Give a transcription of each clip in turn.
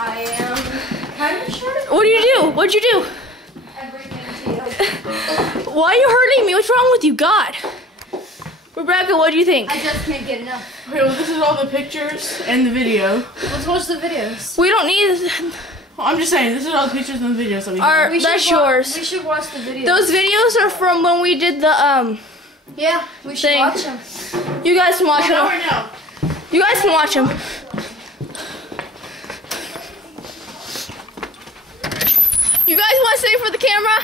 I am kind of sure. What did you do? What'd you do? Everything to you. Why are you hurting me? What's wrong with you? God. Rebecca, what do you think? I just can't get enough. Okay, well, this is all the pictures and the video. Let's watch the videos. We don't need... Well, I'm just saying, this is all the pictures and the videos that we have. That's yours. We should watch the videos. Those videos are from when we did the, Yeah, we should thing. watch them. You guys can watch them. Right now. You guys can watch them. You guys want to sing for the camera?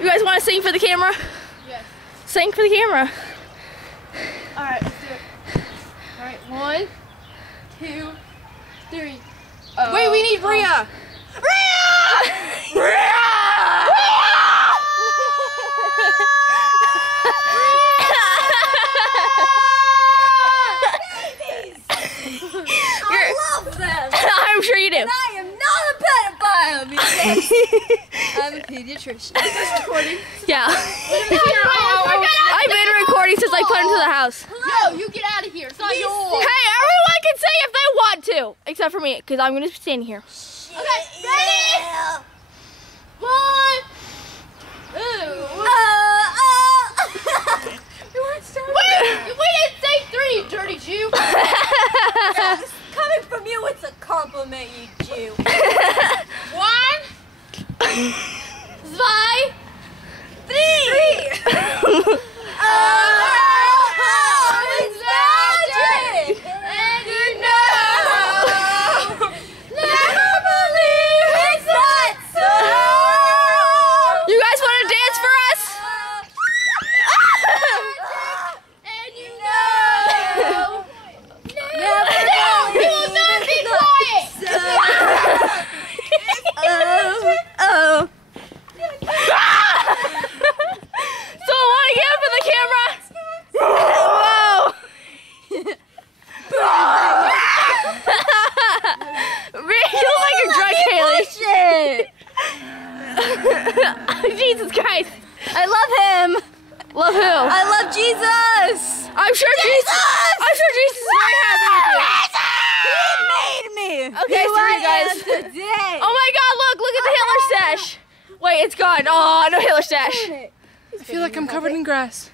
You guys want to sing for the camera? Yes. Sing for the camera. Alright, let's do it. Alright, 1, 2, 3. Wait, we need Rhea. I love them. I'm sure you do. I am not a pedophile because I'm a pediatrician. Yeah. I've been recording since I put into the house. Hello, you get out of here. It's not yours. Hey, everyone can sing if they want to, except for me, because I'm going to stand here. Okay, ready? 1. We didn't say 3, you dirty Jew. Coming from you, it's a compliment, you Jew. 1, 2, 3. It's magic, and you know, never believe it's not so. You guys want to dance for us? And you know, never you will not be quiet. So want to get up in the camera? Whoa! You look like you're drunk, Haley. Jesus Christ. I love him. Love who? I love Jesus. I'm sure Jesus is very happy with you. He made me. Okay, who sorry I guys. am today. Oh my God, look at the Hitler stash. Wait, it's gone. Oh, no Hitler stash. I feel like I'm covered in grass.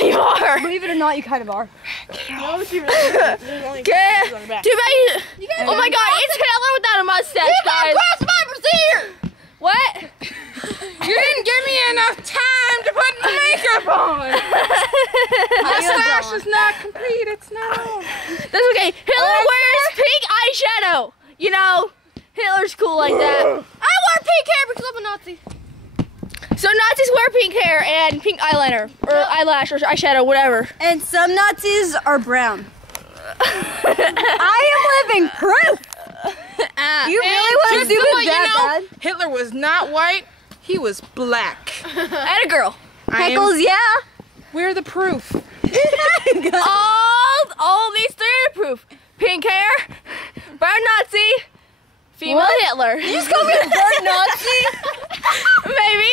You are. Believe it or not, you kind of are. No, she really is. There's only Okay. grass on her back. Too bad you, oh my God, it's Hitler without a mustache, guys. Cross my brassiere. What? You didn't give me enough time to put my makeup on. My stash is not complete. It's not on. That's okay. Hitler wears pink eyeshadow. You know, Hitler's cool like that. I wear pink hair because I'm a Nazi. So Nazis wear pink hair and pink eyeliner, or eyelash, or eyeshadow, whatever. And some Nazis are brown. I am living proof. You really want to do it that bad? Hitler was not white. He was black. And a girl. Heckles, yeah. We're the proof. All these three are proof. Pink hair, brown Nazi, female Hitler. You just call me a bird Nazi? Maybe.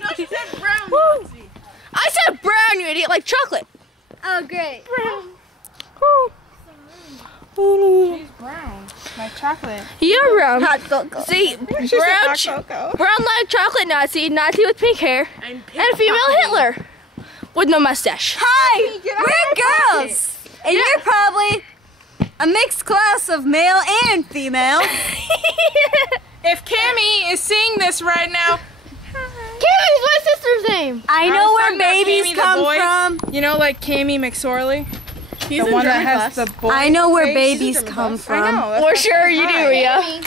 No, she said brown. I said brown, you idiot, like chocolate. Oh, great. She's brown. Like chocolate. You're brown. Hot cocoa. See, brown like chocolate Nazi, Nazi with pink hair, And pink and female chocolate. Hitler with no mustache. Hi, we're girls. And you're probably a mixed class of male and female. If Cammy is seeing this right now, Cammy's my sister's name. I I know was where talking about babies Cammy the come boy. from. you know, like Cammy McSorley, He's the in one that German has class. the boy. I know where face. babies come I from. know. that's For why sure you do, hi. Rhea.